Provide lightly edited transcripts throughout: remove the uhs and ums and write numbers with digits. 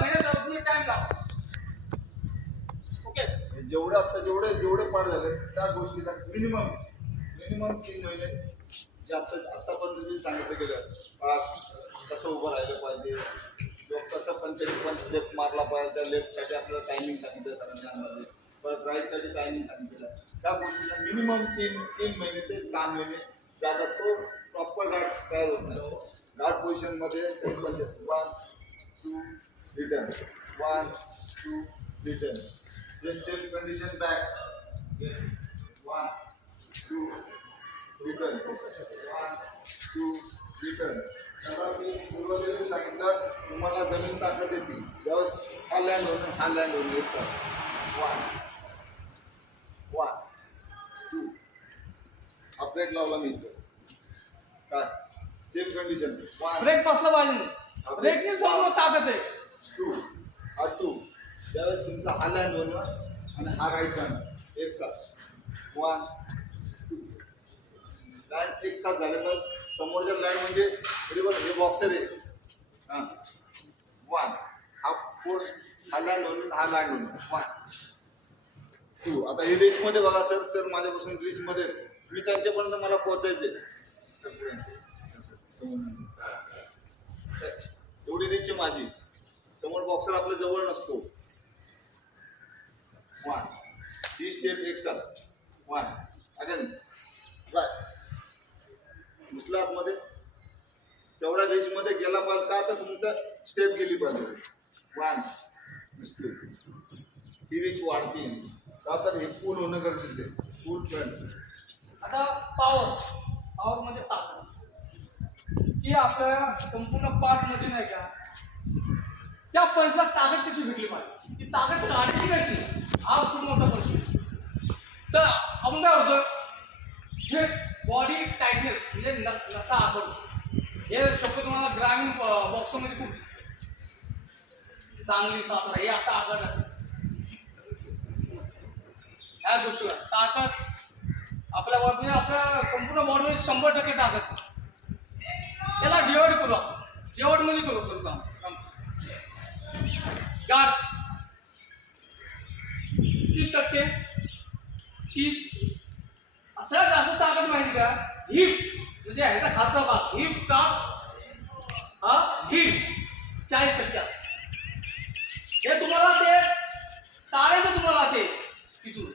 महिन्यात तुम्ही टाइम लावा. ओके. जेवढे आता जेवढे पाठ झाले त्या गोष्टीला मिनिमम 3 महिने जे आतापर्यंत जे सांगितलं गेलं पाठ कसं उभं राहिलं पाहिजे किंवा कसं पंच लेफ्ट मारला पाहिजे त्या लेफ्टसाठी आपल्याला टायमिंग सांगितलं सरांनी अंदाजे परत राईटसाठी टायमिंग सांगितलं त्या गोष्टीला मिनिमम 3 महिने ते 6 महिने ज्यादा तो प्रॉपर गार्ड तयार होत नाही. गार्ड पोझिशनमध्ये 1 2 रिटर्न 1 2 रिटर्न हे self condition back 1 2 return 1 2 return. आता मी सुरुवातीला सांगितलं तुम्हाला जमीन ताकद येते ज्यावेळेस हा लँड होऊन एक साथ 1 2 हा ब्रेक लावला मी इथं काय सेम कंडिशन 1 ब्रेक बसला पाहिजे. ब्रेकने समोर ताकद आहे. 2 हा 2 ज्यावेळेस तुमचा हा लँड होणं आणि हा राईट हँड एक साथ 1 2 लँड एक साथ झाले तर समोरच्या लँड म्हणजे बरोबर हे बॉक्सर आहे हां 1 हा फोर्स हा लँड होऊन हा लँड होऊन 1 2 आता हे रीचमध्ये बघा सर माझ्यापासून रीचमध्ये मी त्यांच्यापर्यंत मला पोहोचायचे एवढी रीच आहे माझी. समोर बॉक्सर आपल्या जवळ नसतो 1 ही स्टेप एक साथ 1 अगेन राईट घुसला आतमध्ये तेवढ्या रेंजमध्ये गेला पाहिजे का आता तुमचा स्टेप गेली पाहिजे 1 2 ही रेंज वाढते का तर हे पूल होणं गरजेचं आहे पूल फ्रंट. आता पॉवर म्हणजे ताकद की आपल्या संपूर्ण पाठमध्ये नाही का त्या पंचला ताकद कशी भेटली पाहिजे ती ताकद काढली कशी हा खूप मोठा प्रश्न आहे. तर आपण काय होतं हे बॉडी टाईटनेस म्हणजे नसा आकडतो हे शक्य तुम्हाला ग्रामीण बॉक्समध्ये खूप सांगली सातारा हे असं आकडत ह्या गोष्टीवर ताकद आपल्या म्हणजे आपल्या संपूर्ण बॉडीवर 100% ताकद त्याला डिवाइड मध्ये करू काम गार्ड 30% 30 असं ताकद माहिती का हिप म्हणजे ह्याचा खालचा भाग हिप काप्स हिप 40% हे तुम्हाला ते टाळायचं तुम्हाला ते तिथून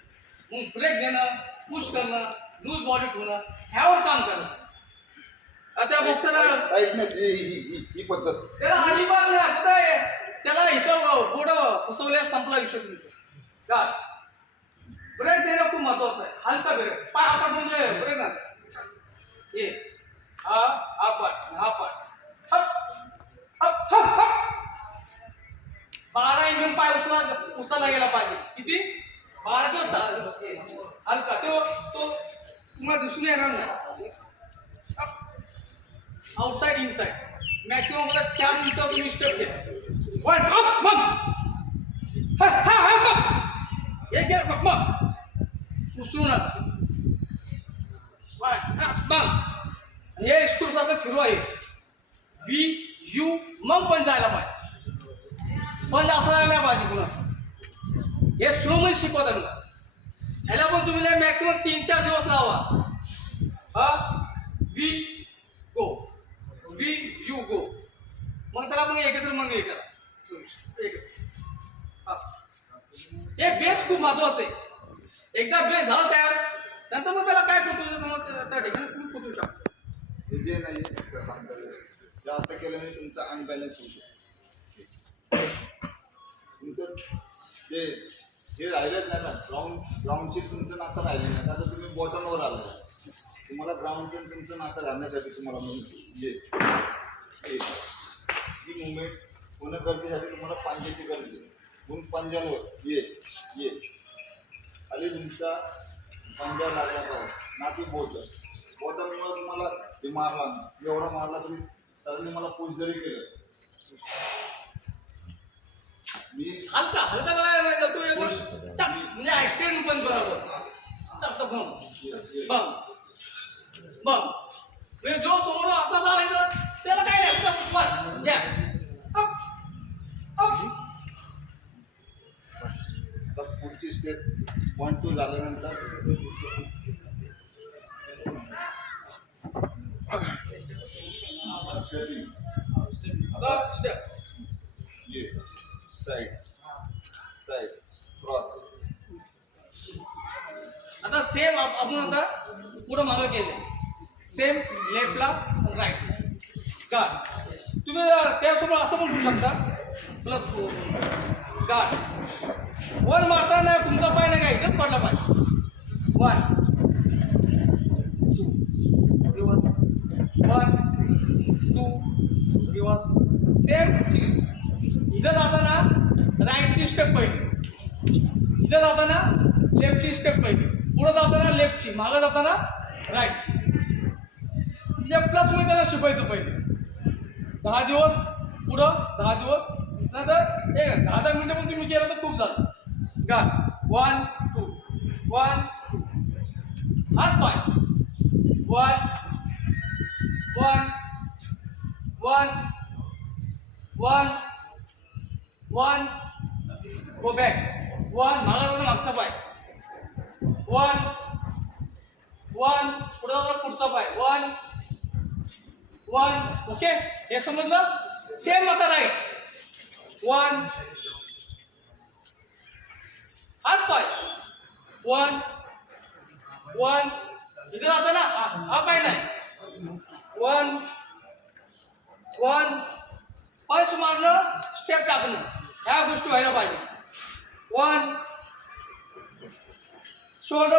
मग ब्रेक देणं पुश करणं लूज बॉडी ठेवणं ह्यावर काम करणं. त्या बॉक्सर टाईटनेस ही पद्धत त्याला अजिबात नाही कुठं आहे त्याला इथं पुढं फसवल्या संपला विषय तुमचा गार्ड. ब्रेक देणं खूप महत्वाचं आहे. हलका ब्रेक पाय हातात म्हणजे ब्रेक ना ये हा पाठ 12 इंच पाय उचलला गेला पाहिजे. किती 12 किंवा हलका तो तुम्हाला दिसून येणार नाही. आउटसाइड इनसाइड मॅक्सिमम 4 इंचावर तुम्ही स्टेप घ्या. 1 अप मग एक घ्या मग उचलू नका. 1 अप मग हे स्टूल सारखं फिरू आहे VU मग पण जायला पाहिजे. पण असं नाही पाहिजे कुणाचं हे स्लो मध्ये शिकवत आहे. ह्याला पण तुम्ही मॅक्सिमम 3-4 दिवस लावा. VU गो मग त्याला मग एकत्र मग हे करा. हे बेस खूप महत्वाचं आहे. एकदा बेस झाला तयार नंतर मग त्याला काय करतो तुम्हाला त्या ठिकाणी तुम्ही कुठू शकता. हे जे नाही जास्त केल्याने तुमचा अनबॅलन्स होऊ शकतो. तुमचं जे राहिलंच नाही ना ग्राउंडशी तुमचं नातं राहिलं नाही आता तुम्ही बॉटमवर आलं तुम्हाला ग्राउंडचं तुमचं नातं राहण्यासाठी तुम्हाला ही मुवमेंट होणं गरजेसाठी तुम्हाला पांज्याची गरज आहे. म्हणून पंजावर ये खाली तुमचा पंजा लागला पाहिजे ना की बॉटमवर तुम्हाला हे मारला नाही एवढा मारला तरी मला पुश जरी केलं मी हलका जातो म्हणजे ऍक्सिडेंट पण बघ जो समोर असा चालायचं त्याला काय नाही घ्या पुढची स्टेप 1 2 झाल्यानंतर आता स्टेप ये साइड साइड क्रॉस. आता सेम आपण आता पुढं मागं केलं सेम लेफ्टला राईट गार्ड. तुम्ही त्यासोबत असं पण होऊ शकता प्लस गार्ड. वन मारताना तुमचा पाय नाही काय इथंच पडला पाहिजे. 1 1 2 रिवर्स. सेम चीज. इथं जाताना राईटची स्टेप पहिली, इथं जाताना लेफ्टची स्टेप पहिली, पुढं जाताना लेफ्टची, मागं जाताना राईट. म्हणजे प्लसमध्ये त्याला शिकवायचं पहिले 10 दिवस, पुढं 10 दिवस, नंतर एक 10-10 मिनिटं पण तुम्ही केलं तर खूप झालं. गा 1 2 1 2. हाच पाय 1 1 1 1 1. Go back 1. मागा जाताना मागचा पाय 1 1. पुढे जाताना पुढचा पाय 1 1. ओके, हे समजलं. सेम आता राईट 1. हाच पाय 1 1. इथे जाताना हा पाय नाही 1 1. पंच मारणं, स्टेप टाकणं, ह्या गोष्टी व्हायला पाहिजे. 1. शोल्डर